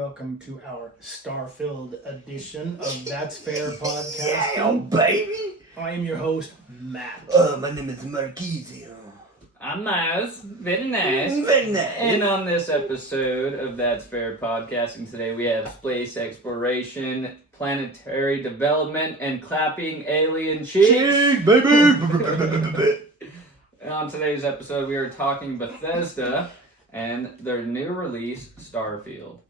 welcome to our Starfield edition of That's Fair podcast. Yeah, baby! I am your host, Matt. My name is Marquisio. I'm Myles. Very nice. Very nice. And on this episode of That's Fair Podcasting today, we have space exploration, planetary development, and clapping alien cheeks. Cheek, baby! And on today's episode, we are talking Bethesda and their new release, Starfield.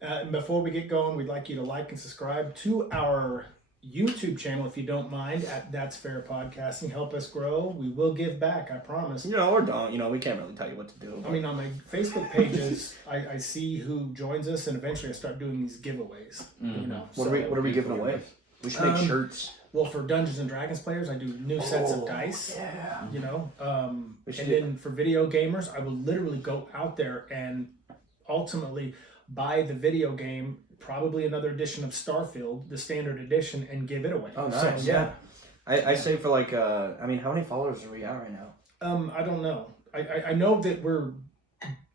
And before we get going, we'd like you to like and subscribe to our YouTube channel, if you don't mind, at That's Fair Podcasting. Help us grow. We will give back, I promise. Or don't. We can't really tell you what to do. I mean, on my Facebook pages, I see who joins us, and eventually I start doing these giveaways. Mm-hmm. What are we giving away? We should make shirts. Well, for Dungeons and Dragons players, I do new sets of dice. Yeah. And then for video gamers, I will literally go out there and ultimately buy the video game, probably another edition of Starfield, the standard edition, and give it away. Oh, nice. So, yeah. I say for how many followers are we at right now? I don't know. I know that we're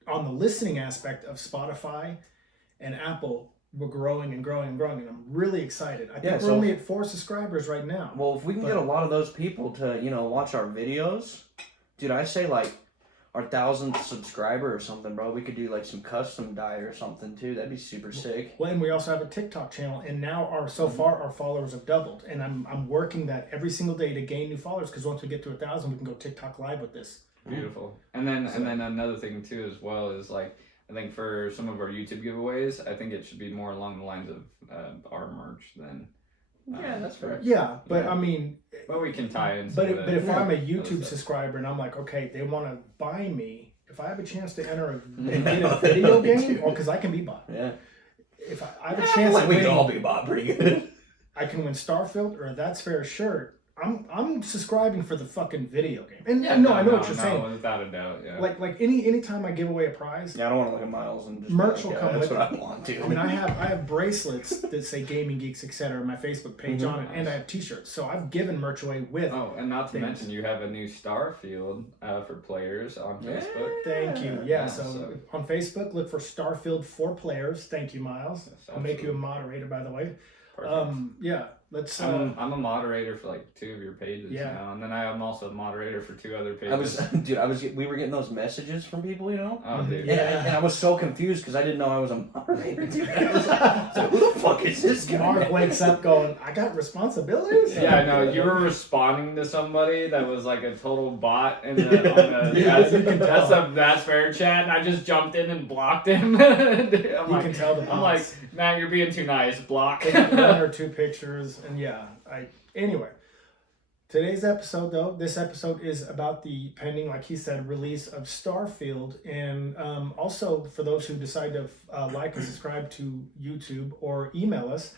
on the listening aspect of Spotify and Apple. We're growing and growing and growing, and I'm really excited. I think we're only at 4 subscribers right now. Well, if we can get a lot of those people to, watch our videos, dude, I say our 1,000th subscriber or something, bro. We could do some custom dye or something too. That'd be super sick. Well, and we also have a TikTok channel, and now our followers have doubled, and I'm working that every single day to gain new followers, because once we get to 1,000, we can go TikTok live with this. Beautiful. And then another thing too as well is I think for some of our YouTube giveaways, I think it should be more along the lines of our merch than. Yeah, that's fair. Yeah, but I mean. But we can tie in. But if I'm a YouTube subscriber and I'm like, okay, they want to buy me, if I have a chance to enter and get a video game, or because I can be bought. Yeah. If I have a chance, we can all be bought pretty good. I can win Starfield or a That's Fair shirt. I'm subscribing for the fucking video game. And I know what you're saying. Without a doubt, yeah. Like anytime I give away a prize. Yeah, I don't want to look at Myles and just merch will come with it. That's what I want to. I mean, I have bracelets that say Gaming Geeks, etc. on my Facebook page on it, and I have T-shirts. So I've given merch away with. Oh, and not to mention, you have a new Starfield for players on Facebook. Thank you. Yeah, so on Facebook, look for Starfield for players. Thank you, Myles. I'll make you a moderator, by the way. Perfect. Let's. I'm a moderator for 2 of your pages now, and then I am also a moderator for 2 other pages. We were getting those messages from people, Oh, dude. And I was so confused because I didn't know I was a moderator. Dude. So who the fuck is this guy? Mark wakes up going, I got responsibilities. Yeah, I know. You were responding to somebody that was a total bot on the That's Fair chat, and I just jumped in and blocked him. You can tell the bots. I'm like, man, you're being too nice. Block. 1 or 2 pictures, and anyway. Today's episode, though, this episode is about the pending, like he said, release of Starfield, and also for those who decide to like and subscribe to YouTube or email us.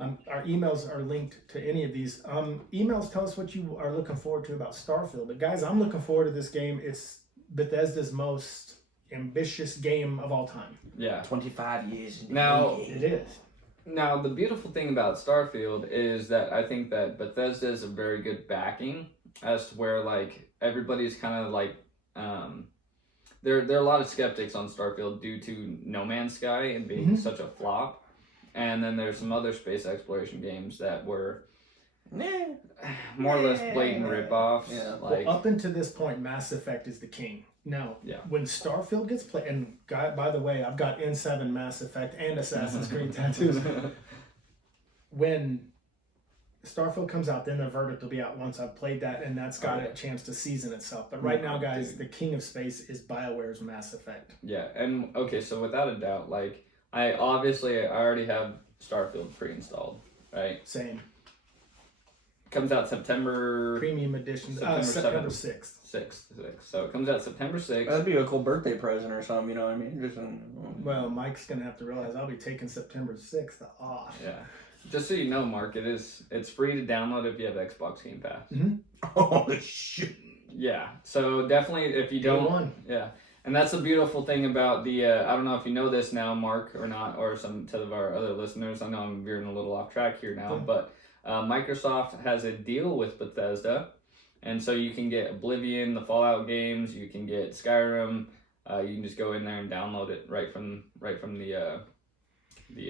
Our emails are linked to any of these. Emails tell us what you are looking forward to about Starfield. But guys, I'm looking forward to this game. It's Bethesda's most ambitious game of all time. Yeah. 25 years. Now, it is. Now, the beautiful thing about Starfield is that I think that Bethesda is a very good backing as to where, everybody's kind of there are a lot of skeptics on Starfield due to No Man's Sky and being such a flop. And then there's some other space exploration games that were more or less blatant ripoffs. Yeah. Well, up until this point, Mass Effect is the king. Now, when Starfield gets played, and by the way, I've got N7 Mass Effect and Assassin's Creed tattoos. When Starfield comes out, then the verdict will be out once I've played that, and that's got a chance to season itself. But right now, guys, the king of space is BioWare's Mass Effect. Yeah, and okay, so without a doubt, I already have Starfield pre-installed, right? Same. Comes out September... Premium edition, September 6th. 6th. So it comes out September 6th. That'd be a cool birthday present or something, you know what I mean? Well, Mike's going to have to realize I'll be taking September 6th off. Yeah. Just so you know, Mark, it's free to download if you have Xbox Game Pass. Mm-hmm. Oh, shit. Yeah. So definitely, if you don't... Yeah. And that's the beautiful thing about the, I don't know if you know this now, Mark, or not, or some of our other listeners. I know I'm veering a little off track here now, but Microsoft has a deal with Bethesda, and so you can get Oblivion, the Fallout games, you can get Skyrim, You can just go in there and download it right from the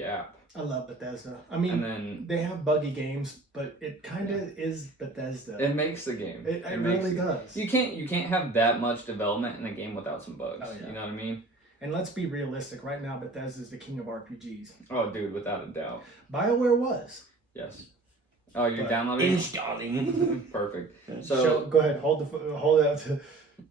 app. I love Bethesda. I And mean, then they have buggy games, but it kind of is Bethesda. it makes the game. It makes really does. You can't have that much development in a game without some bugs. Oh, yeah. You know what I mean? And let's be realistic. Right now, Bethesda is the king of RPGs. Oh, dude, without a doubt. BioWare was. Yes. Oh, you're But downloading. Installing. Perfect. So go ahead, hold it out to.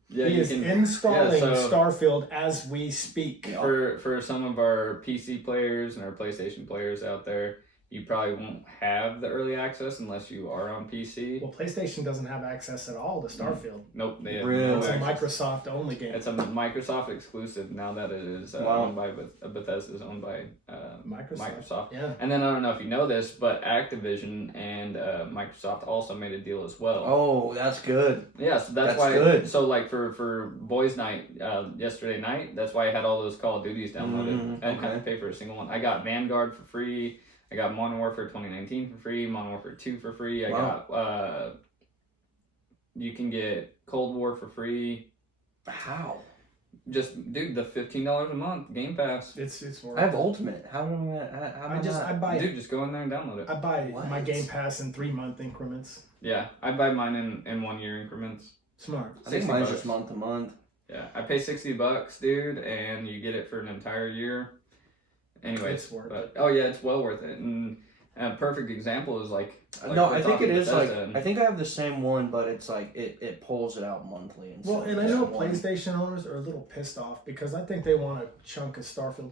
Yeah, he you is can. installing yeah, so- Starfield as we speak. For some of our PC players and our PlayStation players out there, you probably won't have the early access unless you are on PC. Well, PlayStation doesn't have access at all to Starfield. Nope, they have Really? no It's a access. Microsoft only game. It's a Microsoft exclusive now that it is Wow. owned by Bethesda is owned by Microsoft. Yeah. And then I don't know if you know this, but Activision and Microsoft also made a deal as well. Oh, that's good. Yeah, so that's That's why. good. So like for boys' night yesterday night, that's why I had all those Call of Duties downloaded. Mm, I didn't have okay. to pay for a single one. I got Vanguard for free. I got Modern Warfare 2019 for free. Modern Warfare 2 for free. I Wow. got. You can get Cold War for free. How? Just dude, the $15 a month Game Pass. It's worth I have it. Ultimate. How am I? I buy Dude, just go in there and download it. I buy What? my Game Pass in 3-month increments. Yeah, I buy mine in 1 year increments. Smart. I think 60 mine's bucks. just month to month. Yeah, I pay $60, dude, and you get it for an entire year. Anyways, It's worth but oh yeah, it's well worth it. And a perfect example is like No, we're I think it talking is like Bethesda and- I think I have the same one, but it's like it pulls it out monthly. Instead Well, of and I just know one. PlayStation owners are a little pissed off because I think they want a chunk of Starfield.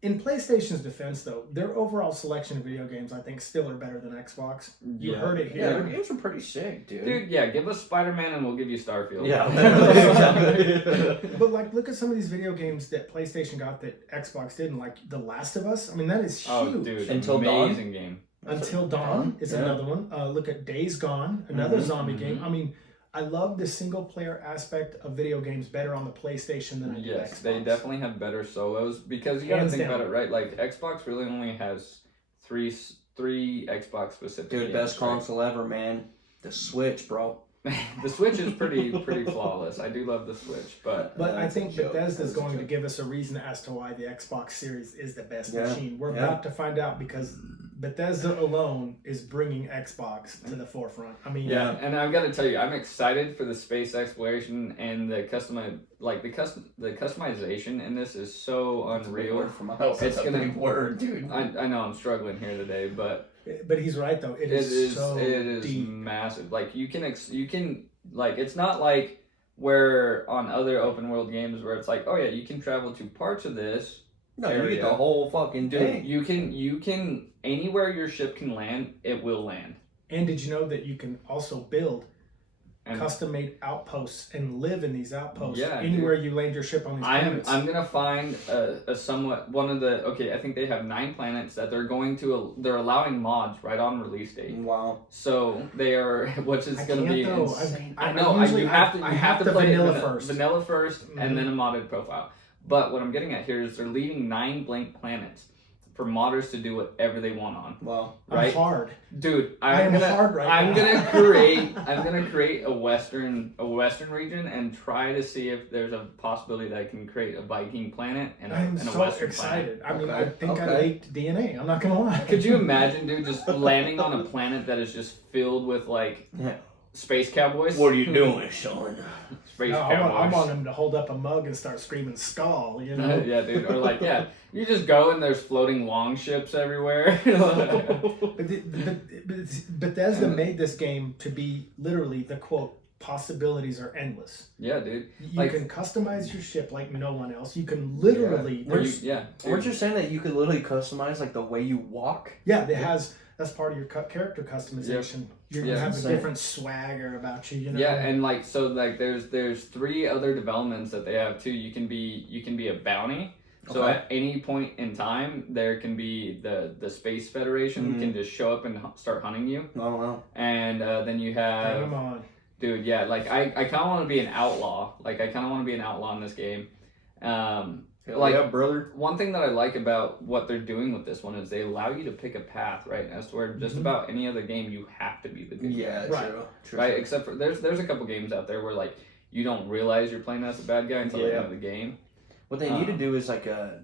In PlayStation's defense, though, their overall selection of video games, I think, still are better than Xbox. You Yeah. heard it Yeah, their here. games are pretty sick, dude. Dude, yeah, give us Spider-Man and we'll give you Starfield. Yeah. But like, look at some of these video games that PlayStation got that Xbox didn't. Like The Last of Us. I mean, that is huge. Oh, dude, Until Dawn? amazing game. Until Dawn is Yeah. another one. Look at Days Gone, another Mhm, zombie mhm. game. I mean, I love the single player aspect of video games better on the PlayStation than I do Yes, Xbox. they definitely have better solos because you gotta Hands think down. about it, right? Like Xbox really only has three Xbox specific. Dude, games, best right? console ever, man. The Switch, bro. The Switch is pretty flawless. I do love the Switch, but But I That's a think joke. Bethesda is That's a going to joke. give us a reason as to why the Xbox Series is the best Yeah, machine. We're yeah. about to find out because Bethesda alone is bringing Xbox to the forefront. I mean, yeah, and I've got to tell you, I'm excited for the space exploration and the customization in this is so That's a big unreal. word for Myles. It's That's a gonna- big word, dude. I know I'm struggling here today, but but he's right though. it is so deep. massive. Like you can like it's not like where on other open world games where it's like, oh yeah, you can travel to parts of this. No, you get area. the whole fucking Dude, thing. you can anywhere your ship can land, it will land. And did you know that you can also build And custom-made outposts and live in these outposts Yeah, anywhere you land your ship on these planets? I'm gonna find a somewhat one of the I think they have 9 planets that they're allowing mods right on release date. Wow. So they are, which is I gonna can't, be though. insane. I I know. usually- You have to. I You have have to to play vanilla it first. Vanilla 1st, Mhm. and then a modded profile. But what I'm getting at here is they're leaving 9 blank planets for modders to do whatever they want on. Wow. Right, I'm hard. dude. I am hard right I'm now. I'm gonna create a western region and try to see if there's a possibility that I can create a Viking planet and I'm a so western excited. I mean, Okay, I think I okay. leaked DNA. I'm not gonna lie. Could you imagine, dude, just landing on a planet that is just filled with like Yeah. space cowboys? What are you doing, son? Space No, cowboys. I want him to hold up a mug and start screaming "Skull," you know? Yeah, dude. Or like, yeah, you just go and there's floating longships everywhere. But Bethesda made this game to be literally the quote possibilities are endless. Yeah, dude. You Like- can customize your ship like no one else. You can literally Where you, there's- yeah. Weren't dude. you saying that you could literally customize like the way you walk? yeah, it has that's part of your character customization. You Yeah. have a Insane. different swagger about you. You know. Yeah, and like so, like there's 3 other developments that they have too. You can be a bounty. So Okay. at any point in time, there can be the Space Federation Mhm. can just show up and start hunting you, Oh wow. and then you Bring have 'em on. dude, yeah, like I kind of want to be an outlaw. Like I kind of want to be an outlaw in this game. Like- yeah, brother. One thing that I like about what they're doing with this one is they allow you to pick a path, right? As to where just Mhm. about any other game you have to be the good guy. Yeah, Right. true. Right, except for there's a couple games out there where like you don't realize you're playing as a bad guy until the Yeah. end of the game. What they need to do is like a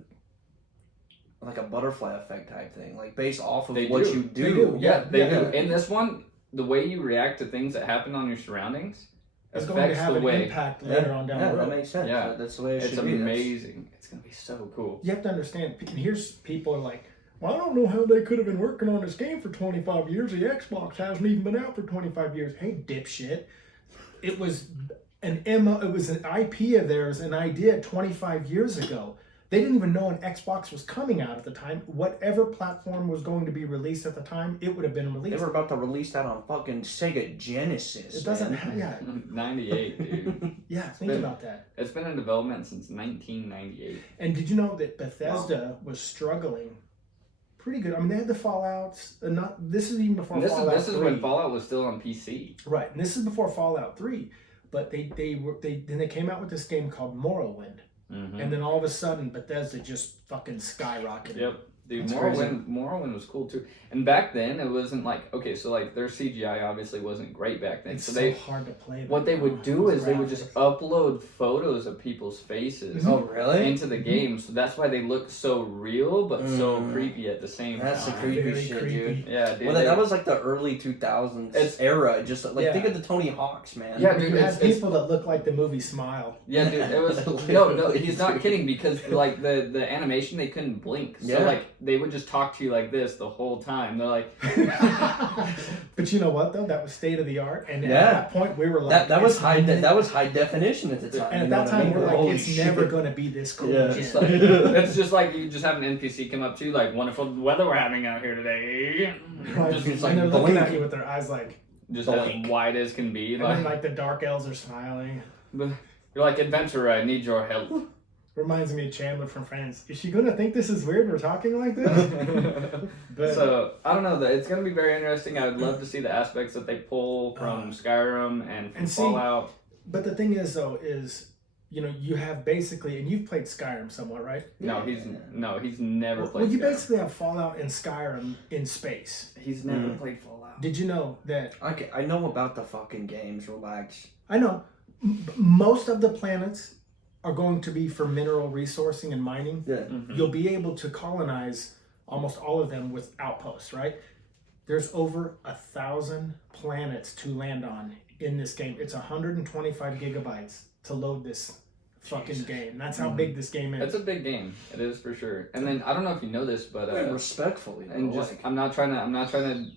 butterfly effect type thing, like based off of what you do. They do. Yeah, they do. Yeah. In this one, the way you react to things that happen on your surroundings It's going to affects have the an way. impact later on down the road. That makes sense. Yeah. That's the way it It's should be. amazing. It's gonna be so cool. You have to understand, and here's people are like, well, I don't know how they could have been working on this game for 25 years. The Xbox hasn't even been out for 25 years. Hey, dipshit. It was it was an IP of theirs, an idea 25 years ago. They didn't even know an Xbox was coming out at the time. Whatever platform was going to be released at the time, it would have been released. They were about to release that on fucking Sega Genesis. It doesn't. man. Yeah. 98, dude. Yeah. Think about that. It's been in development since 1998. And did you know that Bethesda was struggling pretty good? I mean, they had the Fallouts. This is even before Fallout. This is 3. when Fallout was still on PC. Right, and this is before Fallout 3. But they came out with this game called Morrowind, and then all of a sudden Bethesda just fucking skyrocketed. Yep. Dude, That's crazy. Morrowind was cool too. And back then, it wasn't like, okay, so like their CGI obviously wasn't great back then. It's so hard to play. what they would do is they would just graphics. upload photos of people's faces Oh, really? into the game. So that's why they look so real, but so creepy at the same That's the time. creepy Very shit, creepy. dude. Yeah, dude. Well, that was like the early 2000s era. Just like, think of the Tony Hawks, man. Yeah, You dude, had it's- people that look like the movie Smile. Yeah, dude, it was no, he's not kidding because like the animation they couldn't blink, so Yeah. like they would just talk to you like this the whole time. They're like, But you know what though? That was state of the art, and Yeah. at that point we were like, That was it's high. ne- That was high definition at the time. And at you know that what I time mean? we're like, Holy it's shit. never gonna be this cool. Yeah. again. just like it's just like you just have an NPC come up to you like, wonderful weather we're having out here today. Right. Just, It's and like they're looking blink. at you with their eyes like, just Blink. as wide as can be. and Like, then like the dark elves are smiling. you're like, adventurer, I need your help. Reminds me of Chandler from Friends. Is she gonna think this is weird? We're talking like this. But So I don't know. It's gonna be very interesting. I would love to see the aspects that they pull from Skyrim and from and see, Fallout. But the thing is, though, is you have basically, and you've played Skyrim somewhat, right? No, he's never Well, played. you Skyrim. basically have Fallout and Skyrim in space. He's never played Fallout. Did you know that? I know about the fucking games. Relax. I know most of the planets are going to be for mineral resourcing and mining. Yeah. You'll be able to colonize almost all of them with outposts, right? There's over 1,000 planets to land on in this game. It's 125 gigabytes to load this fucking game. That's how big this game is. It's a big game. It is for sure. And then I don't know if you know this, but Respectfully, and though, just like, I'm not trying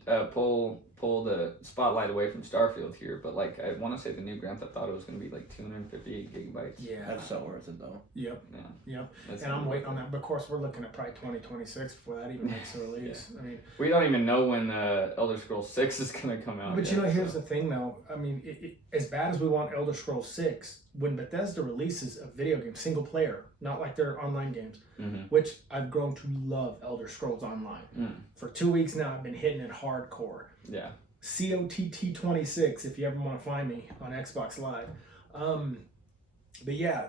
to pull the spotlight away from Starfield here, but like I want to say the new Grand Theft Auto is going to be like 258 gigabytes. Yeah. that's so worth it though. Yep. Yeah. Yep. That's And I'm gonna be waiting on that. But of course, we're looking at probably 2026 before that even makes a release. I mean, We don't even know when Elder Scrolls 6 is going to come out. but yet, here's so. the thing though. I mean, as bad as we want Elder Scrolls 6, when Bethesda releases a video game, single player, not like their online games, which I've grown to love Elder Scrolls Online. For 2 weeks now, I've been hitting it hardcore. Yeah. COTT26 if you ever want to find me on Xbox Live. But yeah,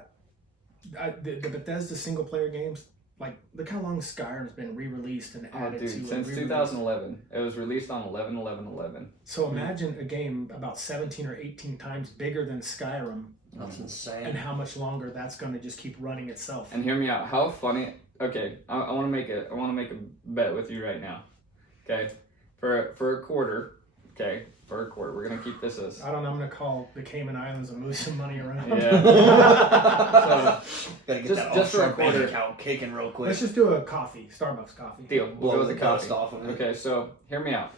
the Bethesda single player games, like look how long Skyrim's been re-released and Oh, added dude, to and since re-released. 2011. It was released on 11/11/11. So imagine a game about 17 or 18 times bigger than Skyrim That's insane. and how much longer that's going to just keep running itself. And hear me out. How funny. Okay, I want to make a bet with you right now. Okay, for a quarter. Okay, for a quarter. We're gonna keep this as. I don't know, I'm going to call the Cayman Islands and move some money around. Yeah. Gotta get just- that just for a offshore bank quarter. account kicking real quick. Let's just do a coffee, Starbucks coffee. Deal. We'll Blow go with the the dust coffee. off of it. Okay, so hear me out.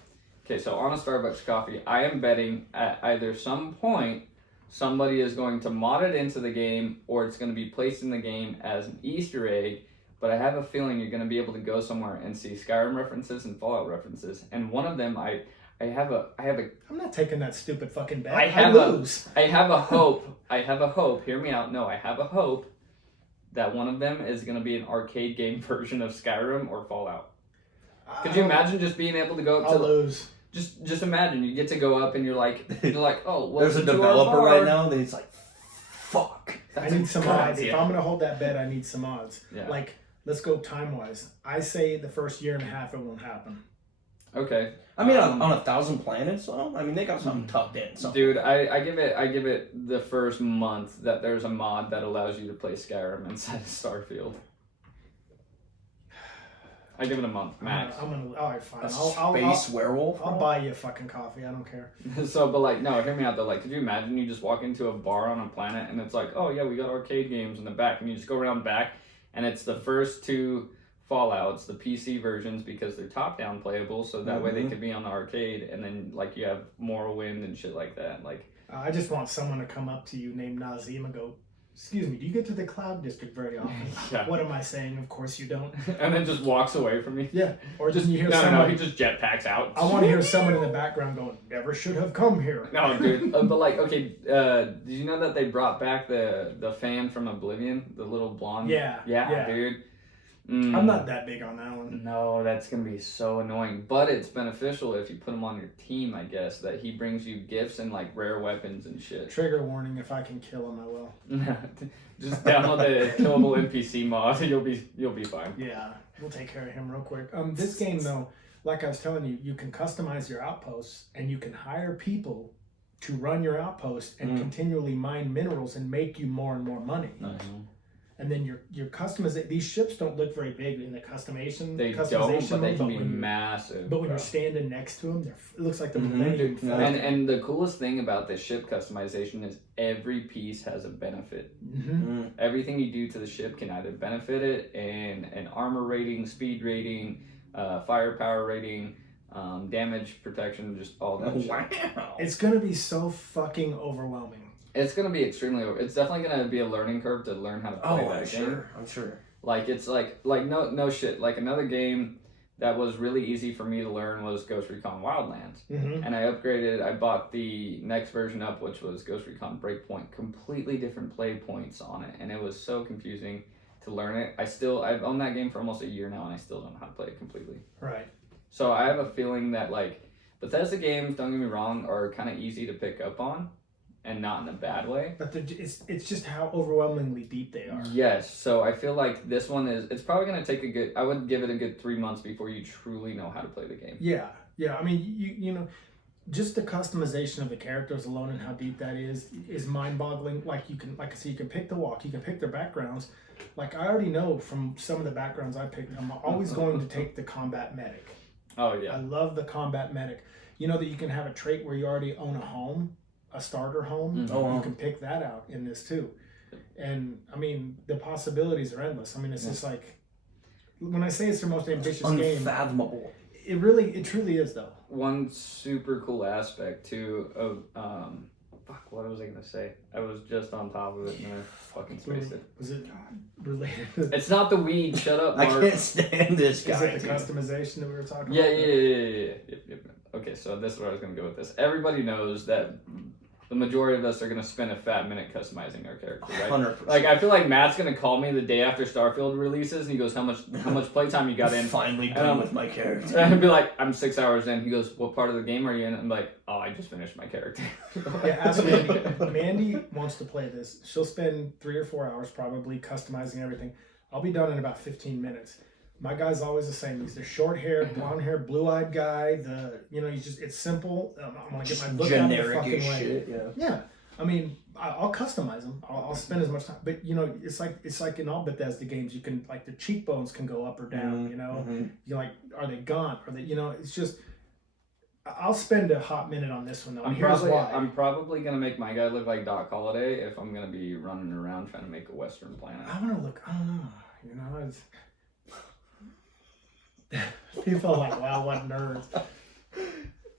Okay, so on a Starbucks coffee, I am betting at either some point somebody is going to mod it into the game or it's going to be placed in the game as an Easter egg. But I have a feeling you're going to be able to go somewhere and see Skyrim references and Fallout references. And one of them, I have a I'm not taking that stupid fucking bet. I I have lose. I have a hope. I have a hope. Hear me out. No, I have a hope that one of them is going to be an arcade game version of Skyrim or Fallout. Could you imagine just being able to go up I'll to lose. just imagine you get to go up and you're like oh well, There's a developer right now that he's like, fuck. I need some God, odds. If yeah. I'm gonna hold that bet, I need some odds. Yeah. Like, let's go time wise. I say the first year and a half it won't happen. Okay. I mean, on 1,000 planets, though. I mean, they got something tucked in. Something. Dude, I give it the first month that there's a mod that allows you to play Skyrim inside of Starfield. I give it a month max. I'm gonna. All right, fine. Space werewolf. I'll buy you a fucking coffee. I don't care. So, but like, no, hear me out though. Like, could you imagine you just walk into a bar on a planet and it's like, oh yeah, we got arcade games in the back, and you just go around back, and it's the first two Fallouts, the PC versions, because they're top-down playable, so that way they could be on the arcade, and then like you have Morrowind and shit like that. Like, I just want someone to come up to you named Nazim and go, "Excuse me, do you get to the Cloud District very often?" Yeah. What am I saying? Of course you don't. And then just walks away from me. Yeah. Or just you hear No, someone. he just jetpacks out. I want to hear someone in the background going, "Never should have come here." No, dude. But like, okay, did you know that they brought back the fan from Oblivion, the little blonde? Yeah. Dude. I'm not that big on that one. No, that's gonna be so annoying. But it's beneficial if you put him on your team, I guess. That he brings you gifts and like rare weapons and shit. Trigger warning: if I can kill him, I will. Just download the killable NPC mod. You'll be fine. Yeah, we'll take care of him real quick. This game though, like I was telling you, you can customize your outposts and you can hire people to run your outpost and continually mine minerals and make you more and more money. Nice. And then your customization. These ships don't look very big in the customization. They customization don't, but they can mode, be massive. But when bro. you're standing next to them, it looks like the Millennium Falcon. And the coolest thing about the ship customization is every piece has a benefit. Everything you do to the ship can either benefit it in an armor rating, speed rating, firepower rating, damage protection, just all that shit. Wow. It's gonna be so fucking overwhelming. It's gonna be it's definitely gonna be a learning curve to learn how to play that game. I'm sure. Like it's like no shit. Like another game that was really easy for me to learn was Ghost Recon Wildlands, and I upgraded. I bought the next version up, which was Ghost Recon Breakpoint. Completely different play points on it, and it was so confusing to learn it. I've owned that game for almost a year now, and I still don't know how to play it completely. Right. So I have a feeling that like Bethesda games, don't get me wrong, are kind of easy to pick up on. And not in a bad way. But it's just how overwhelmingly deep they are. Yes, so I feel like this one it's probably going to take I would give it a good 3 months before you truly know how to play the game. Yeah. I mean, you know, just the customization of the characters alone and how deep that is mind-boggling. Like you can pick the walk, you can pick their backgrounds. Like I already know from some of the backgrounds I picked, I'm always going to take the combat medic. Oh yeah. I love the combat medic. You know that you can have a trait where you already own a home. A starter home, you can pick that out in this too. And I mean, the possibilities are endless. I mean, it's just like, when I say it's the most ambitious game, unfathomable. It truly is though. One super cool aspect too of what was I gonna say? I was just on top of it and I fucking spaced it. Was it related? It's not the weed. Shut up, Mark. I can't stand this guy. Is it the customization that we were talking Yeah. about? Yep. Okay, so this is where I was gonna go with this. Everybody knows that the majority of us are going to spend a fat minute customizing our character, right? 100%. Like, I feel like Matt's going to call me the day after Starfield releases, and he goes, how much playtime you got in? Finally done with my character. And I'd be like, I'm 6 hours in. He goes, what part of the game are you in? I'm like, oh, I just finished my character. Yeah, ask Mandy. Mandy wants to play this. She'll spend 3 or 4 hours probably customizing everything. I'll be done in about 15 minutes. My guy's always the same. He's the short hair, blonde hair, blue-eyed guy. It's simple. I'm gonna get my look out of the fucking way. Shit, Yeah. I mean, I'll customize them. I'll spend as much time. But you know, it's like in all Bethesda games, you can like the cheekbones can go up or down. You know, you're like, are they gaunt? Are they? You know, it's just. I'll spend a hot minute on this one though. I'm probably gonna make my guy look like Doc Holliday if I'm gonna be running around trying to make a Western planet. I want to look. I don't know. You know, it's. People are like, wow, what nerds.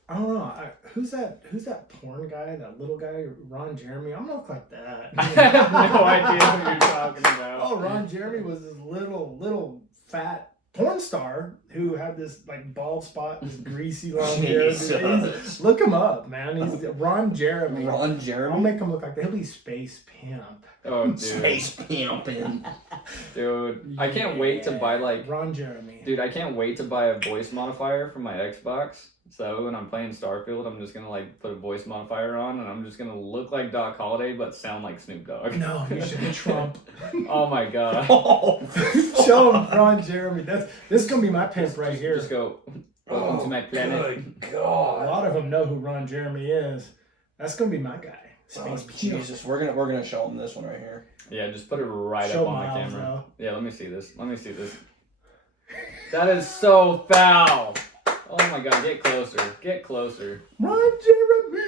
I don't know. Who's that porn guy? That little guy, Ron Jeremy? I'm not like that. I have no idea who you're talking about. Oh, Ron Jeremy was this little fat porn star who had this like bald spot, this greasy long hair. Look him up, man. He's Ron Jeremy. Ron Jeremy. I'll make him look like that. He'll be space pimp. Oh, dude. Space pimping. Dude, I can't wait to buy Ron Jeremy. Dude, I can't wait to buy a voice modifier for my Xbox. So when I'm playing Starfield, I'm just gonna like put a voice modifier on, and I'm just gonna look like Doc Holliday but sound like Snoop Dogg. No, you should be Trump. Oh my god. Show him Ron Jeremy. This is gonna be my pimp right here. Just go. Welcome to my planet. Good A God. lot of them know who Ron Jeremy is. That's gonna be my guy. Oh, Space Peanut. Jesus, we're gonna show them this one right here. Yeah, just put it right Show up on Myles, the camera. though. Yeah, let me see this. Let me see this. That is so foul. Oh my god, get closer. Get closer. Ron Jeremy.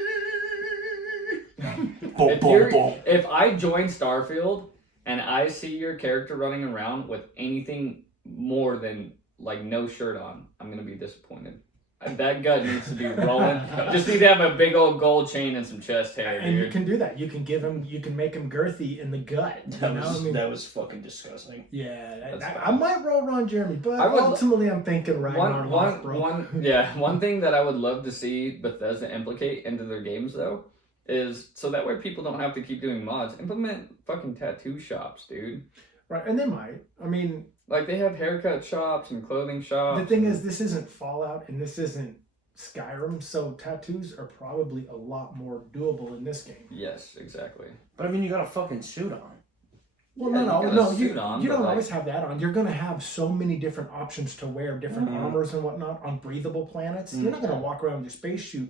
If I join Starfield and I see your character running around with anything more than like no shirt on, I'm gonna be disappointed. That gut needs to be rolling. Just need to have a big old gold chain and some chest hair, And you dude. can do that. You can make him girthy in the gut. That was fucking disgusting. Yeah, That's I might roll Ron Jeremy, but I would- ultimately I'm thinking Ragnar Lothbrok. One thing that I would love to see Bethesda implicate into their games though is so that way people don't have to keep doing mods. Implement fucking tattoo shops, dude. Right, and they might. I mean, Like they have haircut shops and clothing shops. the thing is, this isn't Fallout and this isn't Skyrim, so tattoos are probably a lot more doable in this game. Yes, exactly. But I mean, you got a fucking suit on. Well, Yeah, no, you got a no, suit on, you but, don't like- always have that on. You're going to have so many different options to wear different Mhm. armors and whatnot on breathable planets. You're not going to walk around with your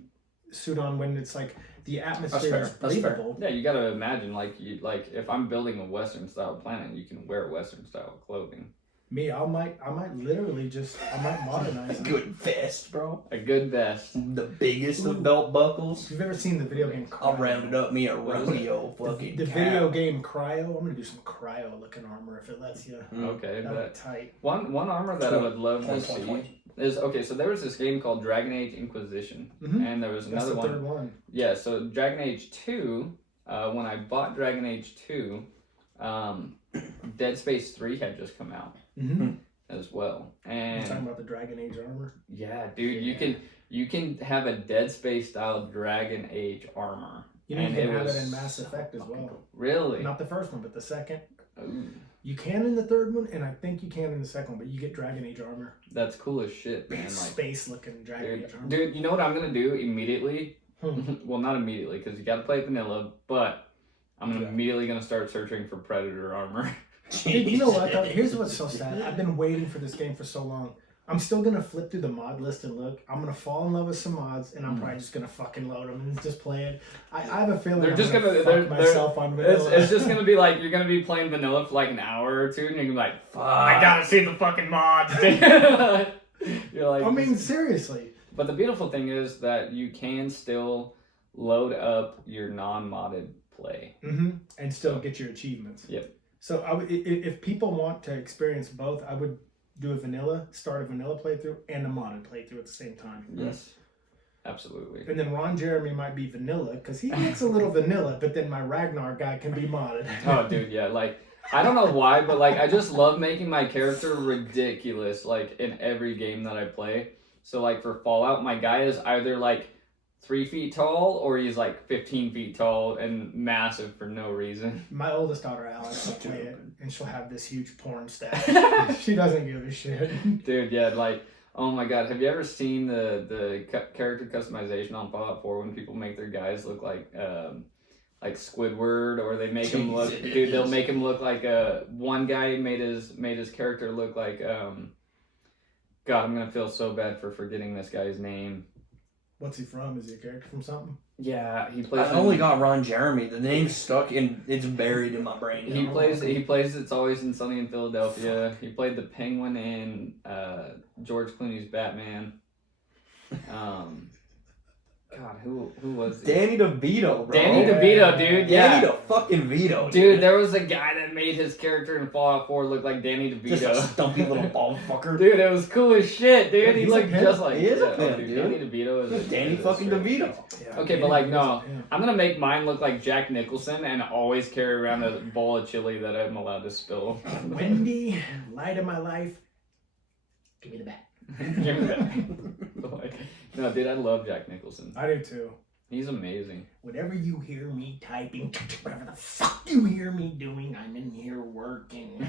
suit on when it's like the atmosphere fair. is That's fair. breathable. Yeah, you gotta imagine like if I'm building a Western style planet, you can wear Western style clothing. Me, I might literally I might modernize it. Good vest, bro. A good vest. The biggest of belt buckles. If you've ever seen the video game Cryo, I'll round it up me a rodeo fucking the cow. video game Cryo, I'm gonna do some Cryo looking armor if it lets you. Okay, That'd but be tight. one armor that I would love to 20. see is okay. So there was this game called Dragon Age Inquisition, Mhm. and there was That's another the one. third one. Yeah, so Dragon Age 2. When I bought Dragon Age 2, Dead Space 3 had just come out Mm-hmm. as well, You're and talking about the Dragon Age armor. yeah, dude, Yeah. you can have a Dead Space style Dragon Age armor. You know, you And can it have was it in Mass Effect as well. Really? Not the first one, but the second. Ooh, You can in the third one, and I think you can in the second one, but you get Dragon Age armor. that's cool as shit, man. Like, Space looking Dragon Age armor. dude, you know what I'm gonna do immediately? Hmm. Well, not immediately, because you got to play vanilla. But I'm Yeah. immediately gonna start searching for Predator armor. Dude, you know what? Though? Here's what's so sad. I've been waiting for this game for so long. I'm still gonna flip through the mod list and look. I'm gonna fall in love with some mods, and I'm probably just gonna fucking load them and just play it. I have a feeling They're I'm just gonna gonna- fuck they're- myself on vanilla. It's just gonna be like you're gonna be playing vanilla for like an hour or two, and you're gonna be like, "Fuck, I gotta see the fucking mods." You're like, I mean, seriously. but the beautiful thing is that you can still load up your non-modded play. Mm-hmm. And still get your achievements. Yep. So if people want to experience both, I would do start a vanilla playthrough and a modded playthrough at the same time. Yes, absolutely. And then Ron Jeremy might be vanilla because he gets a little vanilla, but then my Ragnar guy can be modded. Oh, dude, yeah, like. I don't know why, but like I just love making my character ridiculous like in every game that I play. So like for Fallout, my guy is either like 3 feet tall or he's like 15 feet tall and massive for no reason. My oldest daughter Alex will play it, and she'll have this huge porn stash. She doesn't give a shit. Dude, yeah, like oh my god, have you ever seen the character customization on Fallout 4 when people make their guys look like Squidward, or they make him look, dude, they'll make him look like one guy made his character look like God, I'm gonna feel so bad for forgetting this guy's name. What's he from? Is he a character from something? Yeah, he plays. I only got Ron Jeremy. The name's stuck in. It's buried in my brain. He plays. It's Always in Sunny in Philadelphia. He played the Penguin in George Clooney's Batman. God, who was he? Danny DeVito, bro. Danny DeVito, dude. Yeah. Danny the fucking Vito, Dude, there was a guy that made his character in Fallout 4 look like Danny Just a DeVito. stumpy little ball fucker. Dude, it was cool as shit, dude. Yeah, He he's looked a pimp. just like He is a yeah, pimp, dude. dude. Danny DeVito is Danny is fucking straight- DeVito. Yeah, Okay, but like, no. Yeah. I'm gonna make mine look like Jack Nicholson and always carry around a bowl of chili that I'm allowed to spill. Wendy, light of my life. Give me the bat. Give me that. Like, no, dude, I love Jack Nicholson. I do too. He's amazing. Whatever you hear me typing, whatever the fuck you hear me doing, I'm in here working.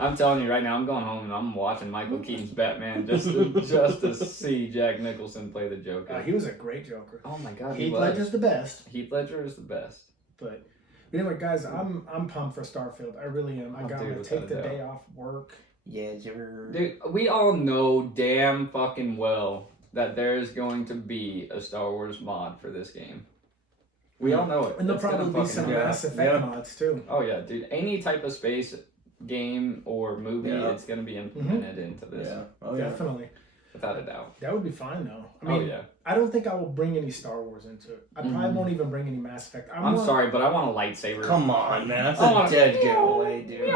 I'm telling you right now, I'm going home and I'm watching Michael Keaton's Batman just to see Jack Nicholson play the Joker. He was a great Joker. Oh my god, he Heath was. Ledger's the best. Heath Ledger is the best. But anyway, guys, I'm pumped for Starfield. I really am. I Oh, gotta dude, take without the a doubt. day off work. Yeah, sure. Dude, we all know damn fucking well that there's going to be a Star Wars mod for this game. We all know it. And there'll It's gonna probably be fucking some happen. Mass Effect Yeah. mods too. Oh yeah, dude. Any type of space game or movie, Yeah. it's gonna be implemented into this, Yeah. Oh yeah. Definitely. without a doubt. That would be fine though. I mean, Oh yeah. I don't think I will bring any Star Wars into it. I probably won't even bring any Mass Effect. I'm sorry, but I want a lightsaber. Come on, man. That's Oh, a dead giveaway, dude.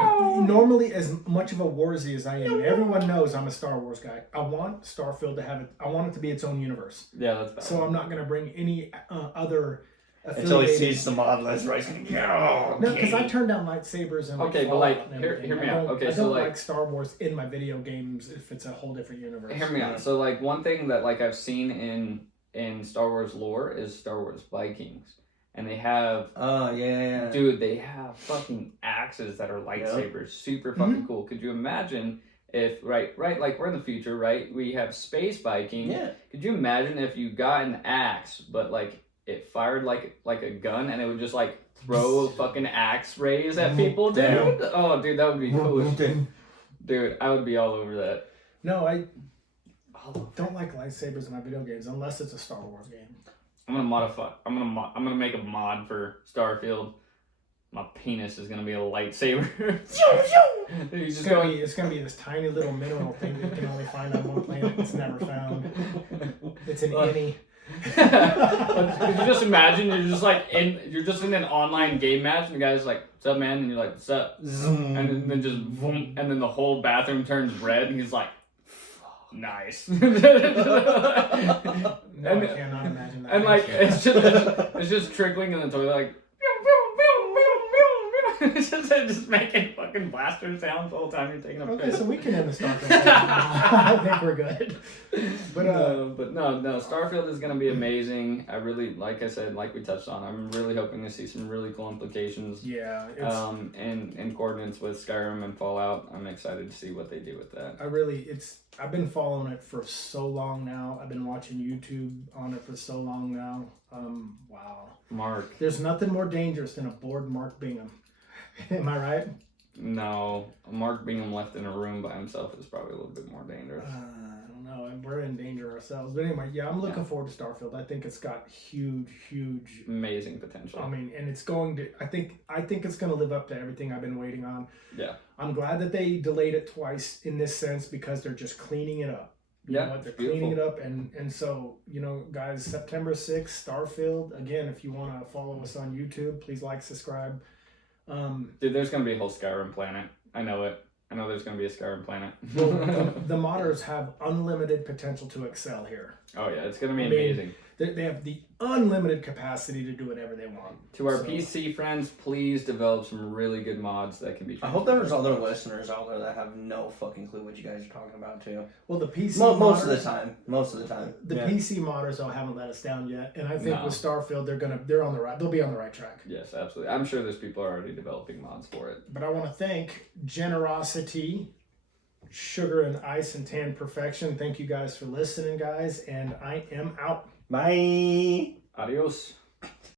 Normally, as much of a warsy as I am, everyone knows I'm a Star Wars guy. I want Starfield to have it. I want it to be its own universe. Yeah, that's bad. So I'm not gonna bring any other. Until he affiliated- sees the mod list, right? Yeah. No, because I turned down lightsabers and Okay, but, Fallout like, and hear everything. me I out. don't- Okay, I so, don't like- like Star Wars in my video games if it's a whole different universe. Hear me out. So like one thing that like I've seen in Star Wars lore is Star Wars Vikings, and they have Oh yeah. dude, they have fucking axes that are lightsabers. Super fucking cool. Could you imagine if right like we're in the future, right? We have space Viking. Yeah. Could you imagine if you got an axe, but like it fired like a gun, and it would just like throw fucking axe rays at people, dude? Damn. Oh, dude, that would be cool. Dude, I would be all over that. No, I don't like lightsabers in my video games unless it's a Star Wars game. I'm gonna modify. I'm gonna make a mod for Starfield. My penis is gonna be a lightsaber. He's just going. It's gonna be this tiny little mineral thing that you can only find on one planet. It's never found. It's an innie. Could you just imagine you're just in an online game match and the guy's like, "What's up, man?" And you're like, "What's up?" And then just boom, and then the whole bathroom turns red, and he's like, "Nice." No, I cannot imagine that. And like it's just trickling in the toilet like it's just making fucking blaster sounds the whole time you're taking a Okay, piss. so we can end the Starfield. I think we're good. But no, Starfield is gonna be amazing. I really, like I said, like we touched on, I'm really hoping to see some really cool implications. yeah, In coordinates with Skyrim and Fallout. I'm excited to see what they do with that. I've been following it for so long now. I've been watching YouTube on it for so long now. Wow. Mark. There's nothing more dangerous than a bored Mark Bingham. Am I right? No, Mark Bingham left in a room by himself is probably a little bit more dangerous. I don't know. And we're in danger ourselves. But anyway, yeah, I'm looking forward to Starfield. I think it's got huge. Amazing potential. I mean, and it's going to. I think it's going to live up to everything I've been waiting on. Yeah. I'm glad that they delayed it twice in this sense because they're just cleaning it up. You know what? They're cleaning it up, and so guys, September 6th, Starfield. Again, if you want to follow us on YouTube, please like, subscribe. Dude, there's gonna be a whole Skyrim planet. I know it. I know there's gonna be a Skyrim planet. Well, the modders have unlimited potential to excel here. Oh yeah, it's gonna be amazing. They have the unlimited capacity to do whatever they want. To our PC friends, please develop some really good mods that can be. I hope there's other listeners out there that have no fucking clue what you guys are talking about too. Well, the PC Most of modders- the time. Most of the time. The Yeah. PC modders though haven't let us down yet, and I think No. with Starfield they're on the right. They'll be on the right track. Yes, absolutely. I'm sure there's people already developing mods for it. But I want to thank Generosity, Sugar and Ice and Tan Perfection. Thank you guys for listening, guys, and I am out. Bye. Adios.